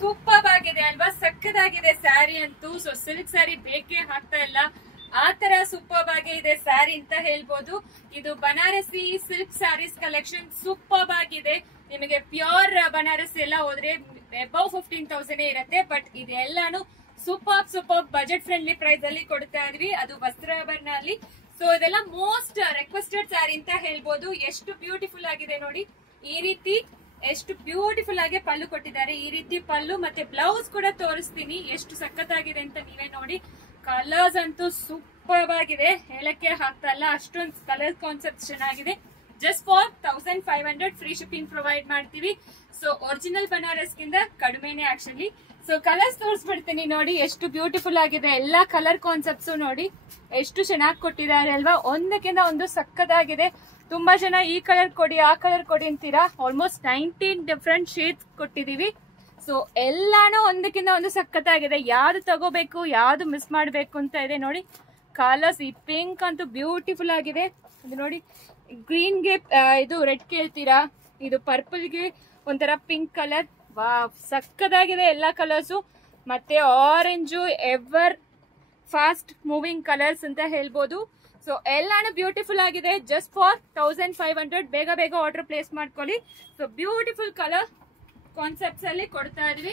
Super ಆಗಿದೆ ಅಲ್ವಾ, ಸಕ್ಕದಾಗಿದೆ ಸ್ಯಾರಿ ಅಂತೂ. ಸೊ ಸಿಲ್ಕ್ ಸ್ಯಾರಿ ಬೇಕೇ ಆಗ್ತಾ ಇಲ್ಲ, ಆ ತರ ಸೂಪರ್ ಆಗಿ ಇದೆ ಸ್ಯಾರಿ ಅಂತ ಹೇಳ್ಬೋದು. ಇದು Banarasi silk saris collection super ಆಗಿದೆ. ನಿಮಗೆ ಪ್ಯೂರ್ ಬನಾರಸಿ ಎಲ್ಲ ಹೋದ್ರೆ ಅಬೌವ್ 15,000 ಇರುತ್ತೆ. ಬಟ್ ಇದೆಲ್ಲಾನು ಸೂಪರ್ ಬಜೆಟ್ ಫ್ರೆಂಡ್ಲಿ ಪ್ರೈಸ್ ಅಲ್ಲಿ ಕೊಡ್ತಾ ಇದ್ವಿ, ಅದು ವಸ್ತ್ರಾಭರಣ ಅಲ್ಲಿ. ಸೊ ಇದೆಲ್ಲ ಮೋಸ್ಟ್ ರಿಕ್ವೆಸ್ಟೆಡ್ ಸ್ಯಾರಿ ಅಂತ ಹೇಳ್ಬೋದು. ಎಷ್ಟು ಬ್ಯೂಟಿಫುಲ್ ಆಗಿದೆ ನೋಡಿ, ಈ ರೀತಿ ಎಷ್ಟು ಬ್ಯೂಟಿಫುಲ್ ಆಗಿ ಪಲ್ಲು ಕೊಟ್ಟಿದ್ದಾರೆ. ಈ ರೀತಿ ಪಲ್ಲು ಮತ್ತೆ ಬ್ಲೌಸ್ ಕೂಡ ತೋರಿಸ್ತೀನಿ ಎಷ್ಟು ಸಖತ್ತಾಗಿದೆ ಅಂತ ನೀವೇ ನೋಡಿ. ಕಲರ್ಸ್ ಅಂತೂ ಸೂಪರ್ ಆಗಿದೆ, ಹೇಳಕ್ಕೆ ಆಗ್ತಾ ಇಲ್ಲ, ಅಷ್ಟೊಂದು ಕಲರ್ ಕಾನ್ಸೆಪ್ಟ್ ಚೆನ್ನಾಗಿದೆ. Just for 1500 free shipping provide ಮಾಡ್ತೀವಿ. ಸೊ ಒರಿಜಿನಲ್ ಬನಾರಸ್ ಗಿಂತ ಕಡಿಮೆನೆ ಆಕ್ಚುಲಿ. ಸೊ ಕಲರ್ಸ್ ತೋರಿಸ್ಬಿಡ್ತೀನಿ ನೋಡಿ, ಎಷ್ಟು ಬ್ಯೂಟಿಫುಲ್ ಆಗಿದೆ. ಎಲ್ಲಾ ಕಲರ್ ಕಾನ್ಸೆಪ್ಟ್ಸ್ ನೋಡಿ ಎಷ್ಟು ಚೆನ್ನಾಗಿ ಕೊಟ್ಟಿದ್ದಾರೆ ಅಲ್ವಾ, ಒಂದಕ್ಕಿಂತ ಒಂದು ಸಕ್ಕದಾಗಿದೆ. ತುಂಬಾ ಜನ ಈ ಕಲರ್ ಕೊಡಿ ಆ ಕಲರ್ ಕೊಡಿ ಅಂತೀರಾ, ಆಲ್ಮೋಸ್ಟ್ 19 ಡಿಫ್ರೆಂಟ್ ಶೇಡ್ಸ್ ಕೊಟ್ಟಿದೀವಿ. ಸೊ ಎಲ್ಲಾನು ಒಂದಕ್ಕಿಂತ ಒಂದು ಸಕ್ಕತ್ತಾಗಿದೆ. ಯಾವ್ದು ತಗೋಬೇಕು ಯಾವ್ದು ಮಿಸ್ ಮಾಡ್ಬೇಕು ಅಂತ ಇದೆ ನೋಡಿ. ಕಲರ್ಸ್ ಈ ಪಿಂಕ್ ಅಂತೂ ಬ್ಯೂಟಿಫುಲ್ ಆಗಿದೆ, ಇದು ನೋಡಿ. ಗ್ರೀನ್ಗೆ ಇದು ರೆಡ್ ಕೇಳ್ತೀರಾ, ಇದು ಪರ್ಪಲ್ಗೆ ಒಂಥರ ಪಿಂಕ್ ಕಲರ್, ವಾ ಸಕ್ಕದಾಗಿದೆ ಎಲ್ಲಾ ಕಲರ್ಸು. ಮತ್ತೆ orange ever fast moving colours ಅಂತ ಹೇಳ್ಬೋದು. ಸೊ ಎಲ್ಲಾನು ಬ್ಯೂಟಿಫುಲ್ ಆಗಿದೆ. ಜಸ್ಟ್ ಫಾರ್ 1500 ಬೇಗ ಆರ್ಡರ್ ಪ್ಲೇಸ್ ಮಾಡ್ಕೊಳ್ಳಿ. ಸೊ ಬ್ಯೂಟಿಫುಲ್ ಕಲರ್ ಕಾನ್ಸೆಪ್ಟ್ಸ್ ಅಲ್ಲಿ ಕೊಡ್ತಾ ಇದೀವಿ.